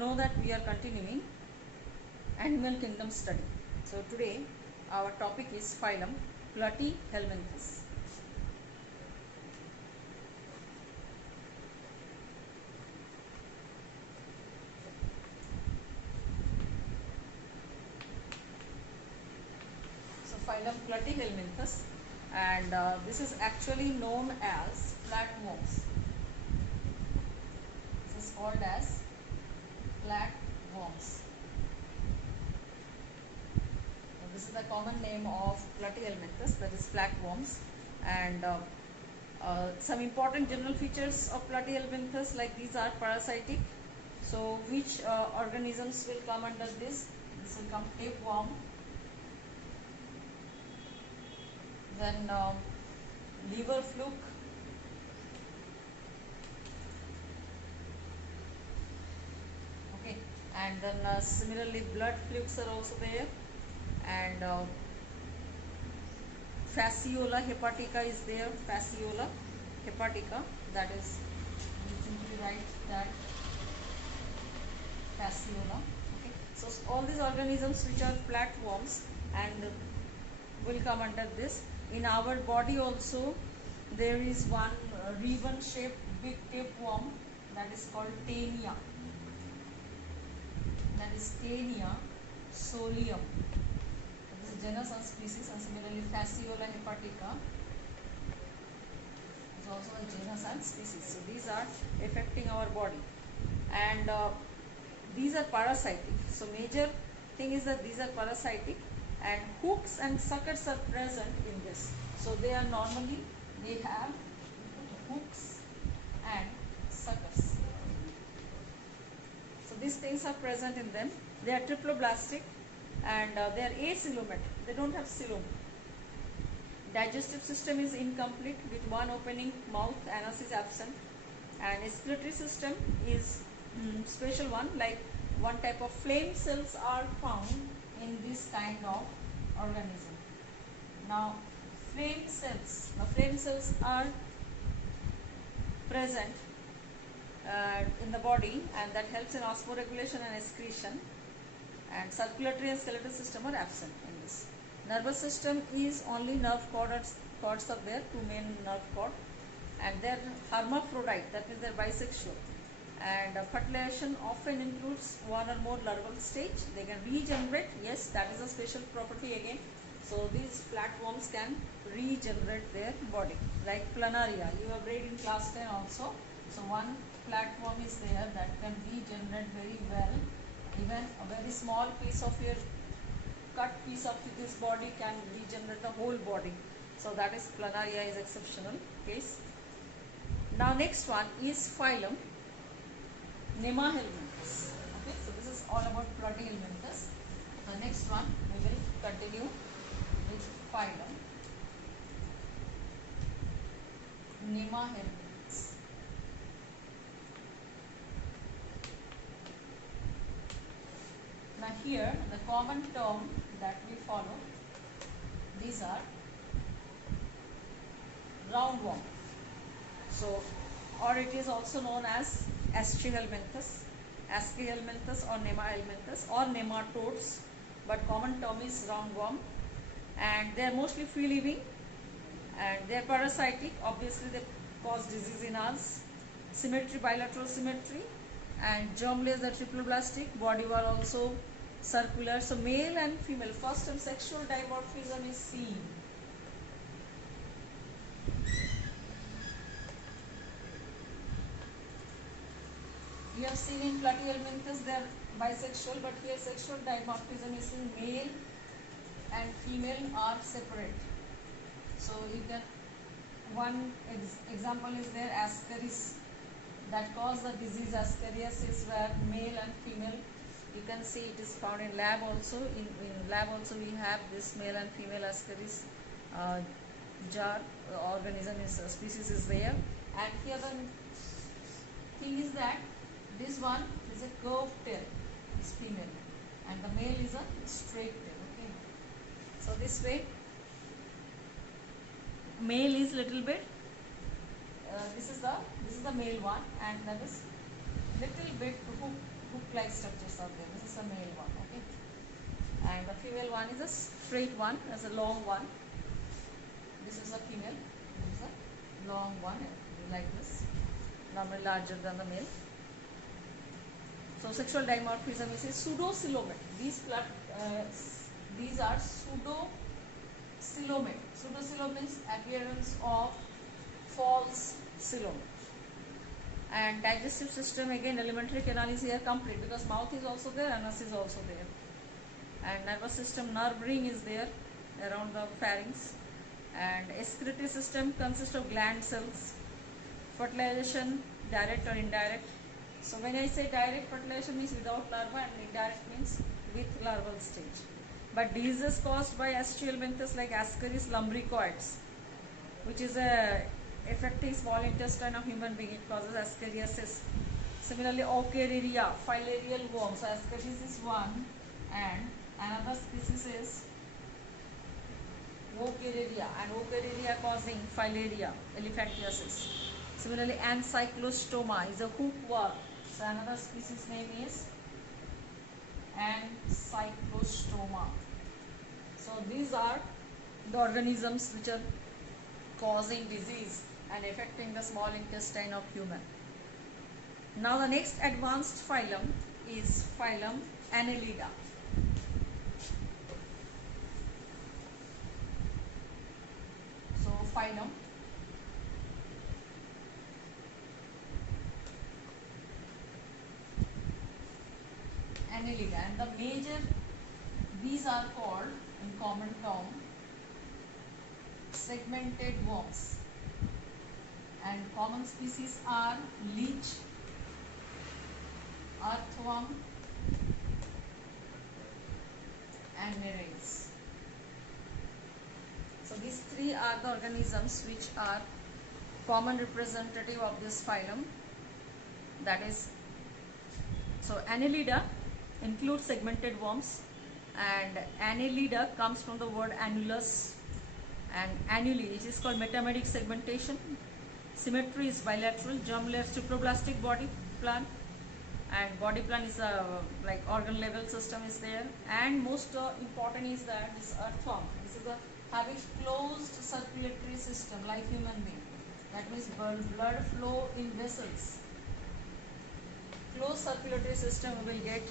know that we are continuing Animal Kingdom study. So today our topic is phylum Platyhelminthes. So phylum Platyhelminthes, and this is actually known as flatworms. This is called as flatworms. This is the common name of Platyhelminthes, that is flatworms. And some important general features of Platyhelminthes, like these are parasitic. So which organisms will come under this? This will come tapeworm, then liver fluke, okay, and then similarly blood flukes are also there, and Fasciola hepatica is there. Fasciola hepatica, that is, you simply write that Fasciola. Okay, so all these organisms which are flatworms and will come under this. In our body also there is one ribbon shaped big tapeworm, that is called Taenia. That is Taenia solium. This is genus and species, and similarly Fasciola hepatica is also a genus and species. So these are affecting our body, and these are parasitic. So major thing is that these are parasitic, and hooks and suckers are present in this. So they are normally, they have hooks and suckers. So these things are present in them. They are triploblastic, and they are acoelomatic. They don't have coelom. Digestive system is incomplete with one opening mouth, anus is absent, and respiratory system is special one, like one type of flame cells are found in this kind of organism. Now flame cells are present in the body, and that helps in osmoregulation and excretion, and circulatory and skeletal system are absent in this. Nervous system is only nerve cords are there, two main nerve cord, and they are hermaphrodite, that means they are bisexual, and fertilization often includes one or more larval stage. They can regenerate, yes, that is a special property again. So these flatworms can regenerate their body, like planaria, you have read in class 10 also. So one flatworm is there that can regenerate very well. Even a very small piece of your cut piece of this body can regenerate the whole body. So that is planaria is exceptional case. Now next one is phylum Nemahelminthes. Okay, so this is all about Platyhelminthes. The next one we will continue with phylum Nemahelminthes. Now here the common term that we follow, these are roundworm. So, or it is also known as Aschelminthes or Nemahelminthes or nematodes, but common term is roundworm, and they are mostly free living, and they are parasitic. Obviously they cause disease in us. Symmetry, bilateral symmetry, and germless, the triploblastic. Body wall also circular. So male and female, first and sexual dimorphism is seen. You have seen in Platyhelminthes they are bisexual, but here sexual dimorphism is in, male and female are separate. So you can, one example is there, Ascaris, that cause the disease Ascariasis, where male and female, you can see it is found in lab also. In lab also we have this male and female Ascaris jar organism is species is there. And here the thing is that this one is a curved tail, is female, and the male is a straight tail. Okay, so this way male is little bit, this is the male one, and that is little bit hook hook-like structures are there. This is a male one, okay. And the female one is a straight one, as a long one. This is a female. This is a long one, like this, normally larger than the male. So sexual dimorphism is a pseudo-coelomate. These are pseudo-coelomate. Pseudo-coelomate means appearance of false coelomate. And digestive system, again alimentary canal is here complete, because mouth is also there, anus is also there. And nervous system, nerve ring is there around the pharynx. And excretory system consists of gland cells. Fertilization, direct or indirect. So when I say direct fertilization means without larva, and indirect means with larval stage. But diseases caused by Astyalbenthus like Ascaris lumbricoides, which is affecting small intestine of human being, it causes ascariasis. Similarly, Ochreria, filarial worm. So Ascaris is one, and another species is Ochreria, and Ochreria causing filaria, elephantiasis. Similarly, Ancyclostoma is a hookworm. So another species name is Ancyclostoma. So these are the organisms which are causing disease and affecting the small intestine of human. Now the next advanced phylum is phylum Annelida. So phylum Annelida, and the major, these are called in common term segmented worms, and common species are leech, earthworm and nereis. So these three are the organisms which are common representative of this phylum. That is, so Annelida includes segmented worms, and Annelida comes from the word annulus, and annuli, it is called metametic segmentation. Symmetry is bilateral, germ-layer cytoplastic body plan, and body plan is a like organ level system is there. And most important is that this earthworm, this is a having closed circulatory system like human being. That means blood flow in vessels. Closed circulatory system we will get.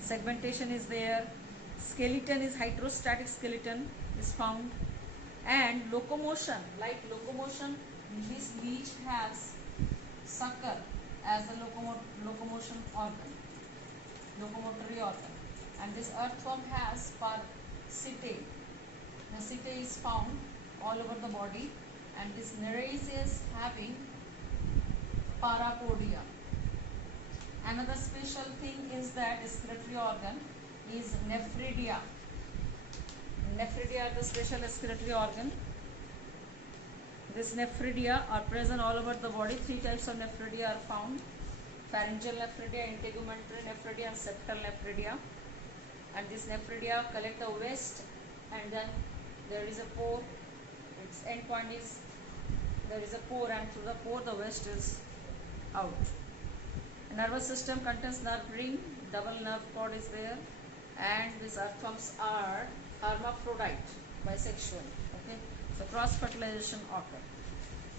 Segmentation is there. Skeleton is hydrostatic skeleton is found. And locomotion, like locomotion, this leech has sucker as a locomotion organ, locomotory organ. And this earthworm has parasitae. The setae is found all over the body, and this nereis is having parapodia. Another special thing is that excretory organ is nephridia. Nephridia are the special excretory organ. This nephridia are present all over the body. Three types of nephridia are found: pharyngeal nephridia, integumentary nephridia, and septal nephridia. And this nephridia collect the waste, and then there is a pore. Its end point is there is a pore, and through the pore the waste is out. The nervous system contains nerve ring, double nerve cord is there, and these earthworms are hermaphrodite, bisexual. Okay, so cross fertilization occur.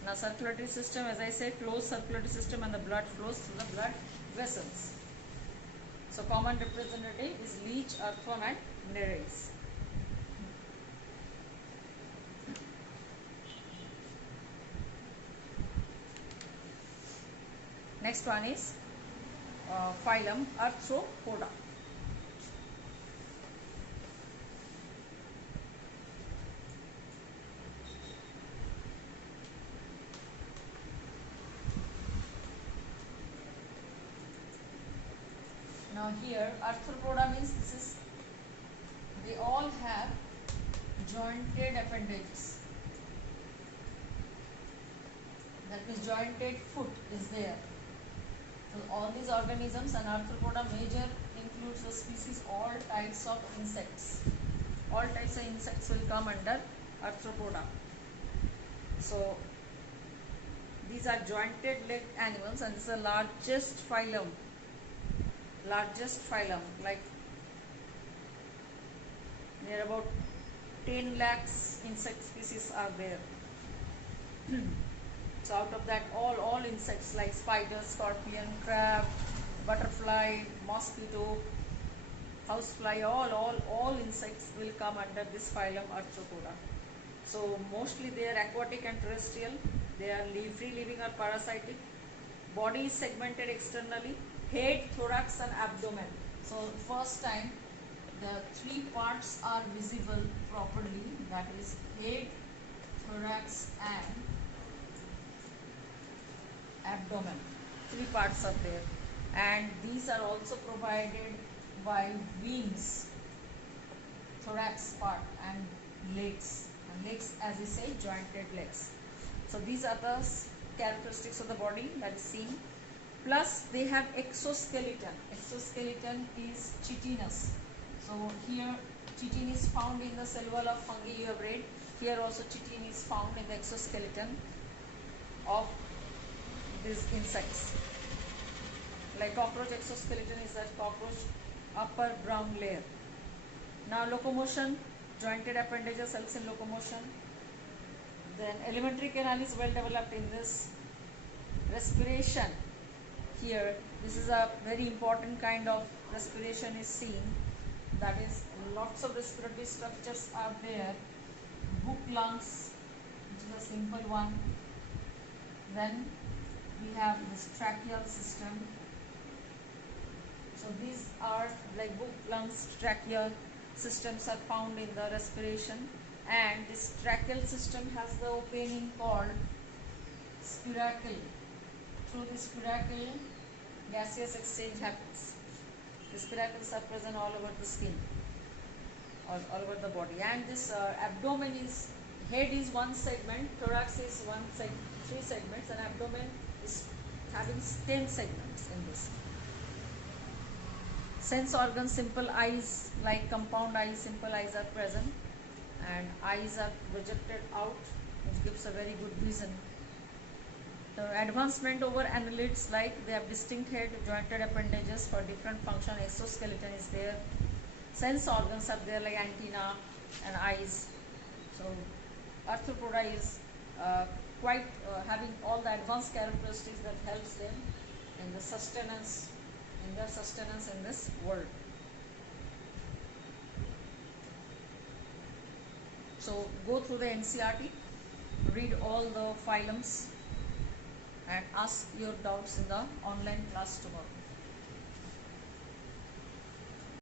Now circulatory system, as I said, closed circulatory system, and the blood flows through the blood vessels. So common representative is leech, earthworm and nereis. Next one is phylum Arthropoda. Now here Arthropoda means they all have jointed appendages. That means jointed foot is there. So all these organisms, and Arthropoda major includes the species all types of insects. All types of insects will come under Arthropoda. So these are jointed legged animals, and this is the largest phylum largest phylum, like near about 10 lakhs insect species are there. So out of that, all insects like spider, scorpion, crab, butterfly, mosquito, housefly, all insects will come under this phylum Arthropoda. So mostly they are aquatic and terrestrial. They are free living or parasitic. Body is segmented externally, head, thorax and abdomen. So first time the three parts are visible properly, that is head, thorax and abdomen. Three parts are there, and these are also provided by wings, thorax part and legs. And legs, as we say, jointed legs. So these are the characteristics of the body that is seen. Plus they have exoskeleton. Exoskeleton is chitinous. So here chitin is found in the cell wall of fungi you have read. Here also chitin is found in the exoskeleton of these insects. Like cockroach, exoskeleton is that cockroach upper brown layer. Now locomotion, jointed appendages helps in locomotion. Then alimentary canal is well developed in this. Respiration, here this is a very important kind of respiration is seen, that is lots of respiratory structures are there. Book lungs, which is a simple one. Then we have this tracheal system. So these are like book, lungs, tracheal systems are found in the respiration, and this tracheal system has the opening called spiracle. Through the spiracle, gaseous exchange happens. The spiracles are present all over the skin, all over the body. And this abdomen is, head is one segment, thorax is one segment, 3 segments, and abdomen is having 10 segments in this. Sense organs, simple eyes, like compound eyes, simple eyes are present, and eyes are projected out, which gives a very good vision. The advancement over annelids, like they have distinct head, jointed appendages for different function, exoskeleton is there, sense organs are there like antenna and eyes. So Arthropoda is quite having all the advanced characteristics that helps them in the sustenance, in their sustenance in this world. So go through the NCERT, read all the phylums and ask your doubts in the online class tomorrow.